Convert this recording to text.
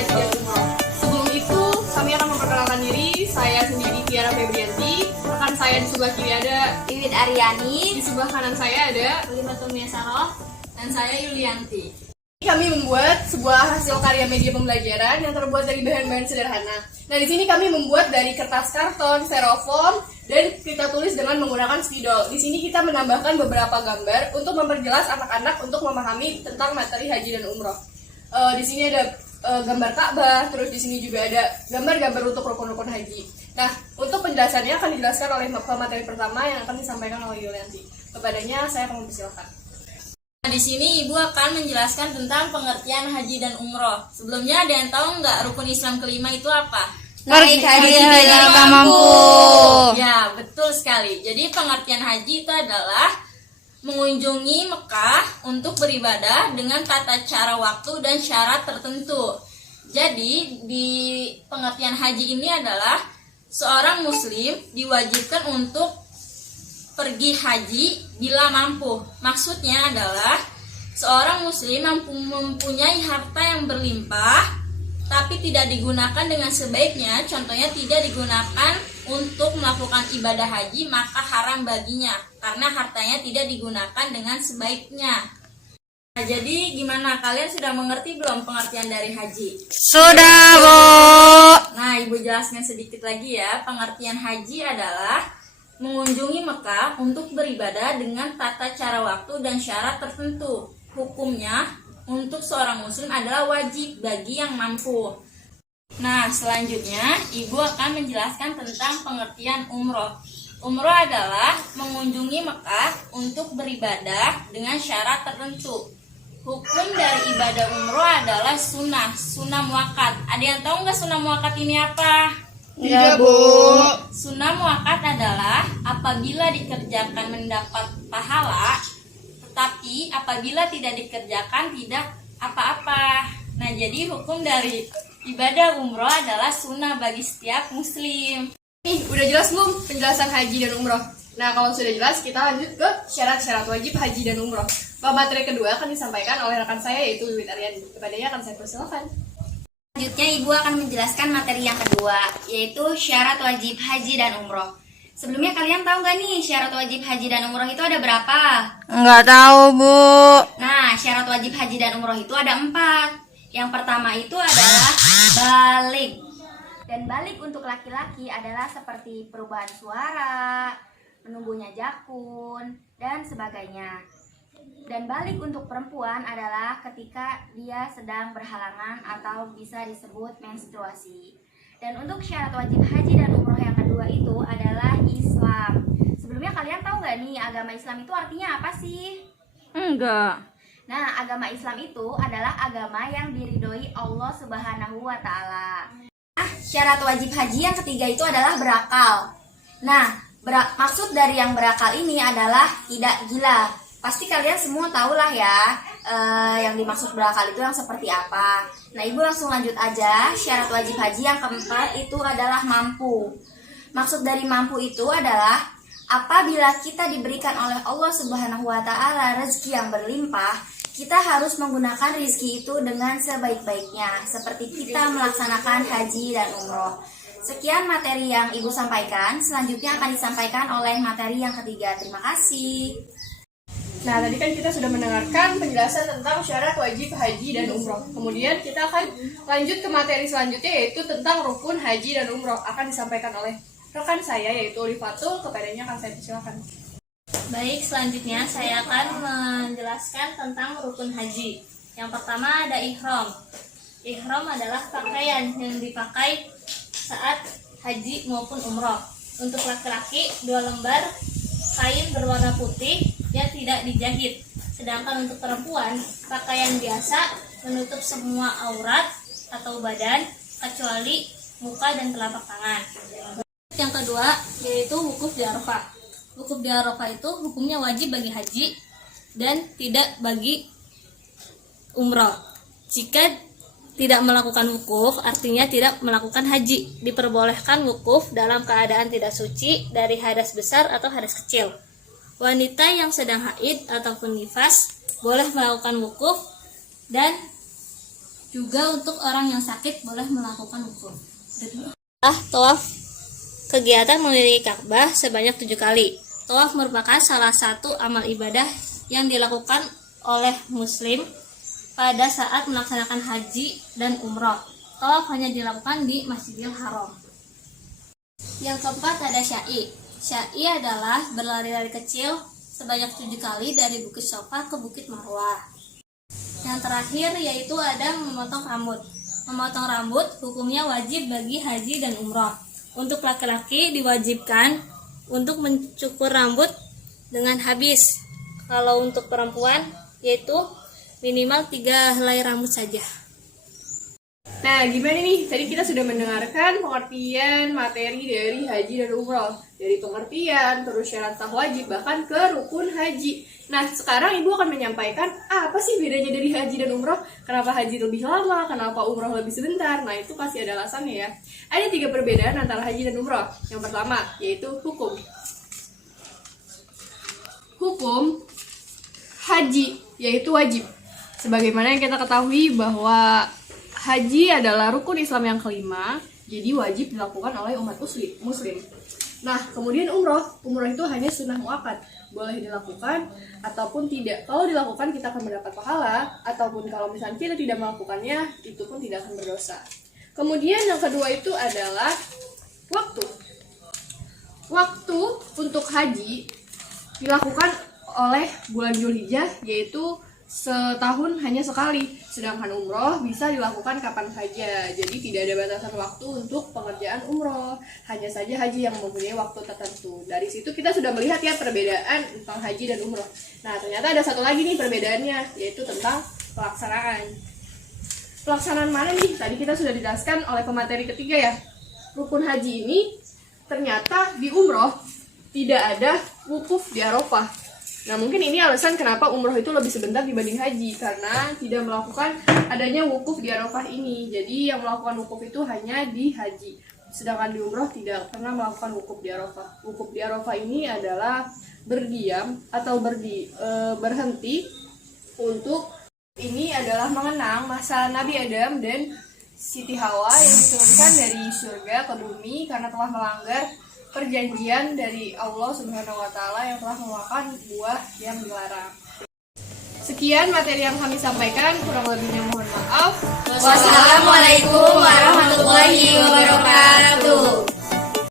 haji dan umroh. Sebelum itu, kami akan memperkenalkan diri. Saya sendiri Tiara Febrianti. Rekan saya di sebelah kiri ada Iwit Aryani, di sebelah kanan saya ada Limatul Miasaroh, dan saya Yulianti. Kami membuat sebuah hasil karya media pembelajaran yang terbuat dari bahan-bahan sederhana. Nah, di sini kami membuat dari kertas karton, styrofoam, dan kita tulis dengan menggunakan spidol. Di sini kita menambahkan beberapa gambar untuk memperjelas anak-anak untuk memahami tentang materi haji dan umroh. Di sini ada gambar Ka'bah, terus di sini juga ada gambar-gambar untuk rukun-rukun haji. Nah, untuk penjelasannya akan dijelaskan oleh materi pertama yang akan disampaikan oleh Yulianti. Kepadanya saya akan mempersilahkan. Nah, di sini Ibu akan menjelaskan tentang pengertian haji dan umroh. Sebelumnya ada yang tahu nggak rukun Islam kelima itu apa? Naik haji jika mampu. Ya, betul sekali. Jadi pengertian haji itu adalah mengunjungi Mekah untuk beribadah dengan tata cara waktu dan syarat tertentu. Jadi di pengertian haji ini adalah seorang muslim diwajibkan untuk pergi haji bila mampu. Maksudnya adalah seorang muslim mempunyai harta yang berlimpah tapi tidak digunakan dengan sebaiknya. Contohnya tidak digunakan untuk melakukan ibadah haji, maka haram baginya karena hartanya tidak digunakan dengan sebaiknya. Nah, jadi gimana, kalian sudah mengerti belum pengertian dari haji? Sudah, Bu. Nah, Ibu jelaskan sedikit lagi ya. Pengertian haji adalah mengunjungi Mekah untuk beribadah dengan tata cara waktu dan syarat tertentu. Hukumnya untuk seorang muslim adalah wajib bagi yang mampu. Nah, selanjutnya Ibu akan menjelaskan tentang pengertian umroh. Umroh adalah mengunjungi Mekah untuk beribadah dengan syarat tertentu. Hukum dari ibadah umroh adalah sunnah muakkad. Ada yang tahu nggak sunnah muakkad ini apa? Tidak, Bu. Sunnah muakkad adalah apabila dikerjakan mendapat pahala, tetapi apabila tidak dikerjakan tidak apa-apa. Nah, jadi hukum dari ibadah umroh adalah sunnah bagi setiap muslim. Nih, udah jelas belum penjelasan haji dan umroh? Nah, kalau sudah jelas, kita lanjut ke syarat-syarat wajib haji dan umroh. Materi kedua akan disampaikan oleh rekan saya, yaitu Iwit Aryani. Kepadanya akan saya persilakan. Selanjutnya Ibu akan menjelaskan materi yang kedua, yaitu syarat wajib haji dan umroh. Sebelumnya kalian tahu nggak nih syarat wajib haji dan umroh itu ada berapa? Enggak tahu, Bu. Nah, syarat wajib haji dan umroh itu ada 4. Yang pertama itu adalah balik. Dan balik untuk laki-laki adalah seperti perubahan suara, menumbuhnya jakun, dan sebagainya. Dan balik untuk perempuan adalah ketika dia sedang berhalangan atau bisa disebut menstruasi. Dan untuk syarat wajib haji dan umroh yang kedua itu adalah Islam. Sebelumnya kalian tahu nggak nih agama Islam itu artinya apa sih? Enggak. Nah, agama Islam itu adalah agama yang diridhoi Allah Subhanahu wa Ta'ala. Nah, syarat wajib haji yang ketiga itu adalah berakal. Nah, maksud dari yang berakal ini adalah tidak gila. Pasti kalian semua tahulah ya yang dimaksud berakal itu yang seperti apa. Nah, Ibu langsung lanjut aja. Syarat wajib haji yang keempat itu adalah mampu. Maksud dari mampu itu adalah apabila kita diberikan oleh Allah Subhanahu wa Ta'ala rezeki yang berlimpah, kita harus menggunakan rezeki itu dengan sebaik-baiknya, seperti kita melaksanakan haji dan umroh. Sekian materi yang Ibu sampaikan. Selanjutnya akan disampaikan oleh materi yang ketiga. Terima kasih. Nah, tadi kan kita sudah mendengarkan penjelasan tentang syarat wajib haji dan umroh. Kemudian kita akan lanjut ke materi selanjutnya, yaitu tentang rukun haji dan umroh. Akan disampaikan oleh rekan saya, yaitu Lifatul. Kepadanya akan saya persilakan. Baik, selanjutnya saya akan menjelaskan tentang rukun haji. Yang pertama ada ihram. Ihram adalah pakaian yang dipakai saat haji maupun umroh. Untuk laki-laki 2 lembar kain berwarna putih yang tidak dijahit. Sedangkan untuk perempuan, pakaian biasa menutup semua aurat atau badan kecuali muka dan telapak tangan. Yang kedua yaitu wukuf di Arafah. Wukuf di Arafah itu hukumnya wajib bagi haji dan tidak bagi umroh. Jika tidak melakukan wukuf, artinya tidak melakukan haji. Diperbolehkan wukuf dalam keadaan tidak suci dari hadas besar atau hadas kecil. Wanita yang sedang haid ataupun nifas boleh melakukan wukuf dan Juga untuk orang yang sakit boleh melakukan wukuf. Tawaf kegiatan mengelilingi Ka'bah sebanyak 7 kali. Tawaf merupakan salah satu amal ibadah yang dilakukan oleh muslim pada saat melaksanakan haji dan umroh. Tawaf hanya dilakukan di Masjidil Haram. Yang keempat ada sya'i. Sya'i adalah berlari-lari kecil sebanyak 7 kali dari Bukit Sofa ke Bukit Marwah. Yang terakhir yaitu ada memotong rambut. Memotong rambut hukumnya wajib bagi haji dan umroh. Untuk laki-laki diwajibkan untuk mencukur rambut dengan habis. Kalau untuk perempuan yaitu minimal 3 helai rambut saja. Nah, gimana nih? Tadi kita sudah mendengarkan pengertian materi dari haji dan umroh. Dari pengertian, terus syarat sah wajib, bahkan ke rukun haji. Nah, sekarang Ibu akan menyampaikan apa sih bedanya dari haji dan umroh? Kenapa haji lebih lama? Kenapa umroh lebih sebentar? Nah, itu pasti ada alasannya ya. Ada 3 perbedaan antara haji dan umroh. Yang pertama, yaitu hukum. Hukum haji, yaitu wajib. Sebagaimana yang kita ketahui bahwa haji adalah rukun Islam yang kelima, jadi wajib dilakukan oleh umat muslim. Nah, kemudian umroh itu hanya sunnah muakkad, boleh dilakukan ataupun tidak. Kalau dilakukan kita akan mendapat pahala, ataupun kalau misalnya kita tidak melakukannya, itu pun tidak akan berdosa. Kemudian yang kedua itu adalah waktu. Waktu untuk haji dilakukan oleh bulan Dzulhijjah, yaitu setahun hanya sekali. Sedangkan umroh bisa dilakukan kapan saja. Jadi tidak ada batasan waktu untuk pengerjaan umroh. Hanya saja haji yang mempunyai waktu tertentu. Dari situ kita sudah melihat ya perbedaan tentang haji dan umroh. Nah, ternyata ada satu lagi nih perbedaannya, yaitu tentang pelaksanaan. Pelaksanaan mana nih? Tadi kita sudah dijelaskan oleh pemateri ketiga ya. Rukun haji ini ternyata di umroh tidak ada wukuf di Arafah. Nah, mungkin ini alasan kenapa umroh itu lebih sebentar dibanding haji, karena tidak melakukan adanya wukuf di Arafah ini. Jadi yang melakukan wukuf itu hanya di haji, sedangkan di umroh tidak pernah melakukan wukuf di Arafah. Wukuf di Arafah ini adalah berdiam atau berhenti untuk ini adalah mengenang masa Nabi Adam dan Siti Hawa yang diturunkan dari surga ke bumi karena telah melanggar perjanjian dari Allah Subhanahu wa Ta'ala yang telah memakan buah yang dilarang. Sekian materi yang kami sampaikan, kurang lebihnya mohon maaf. Wassalamualaikum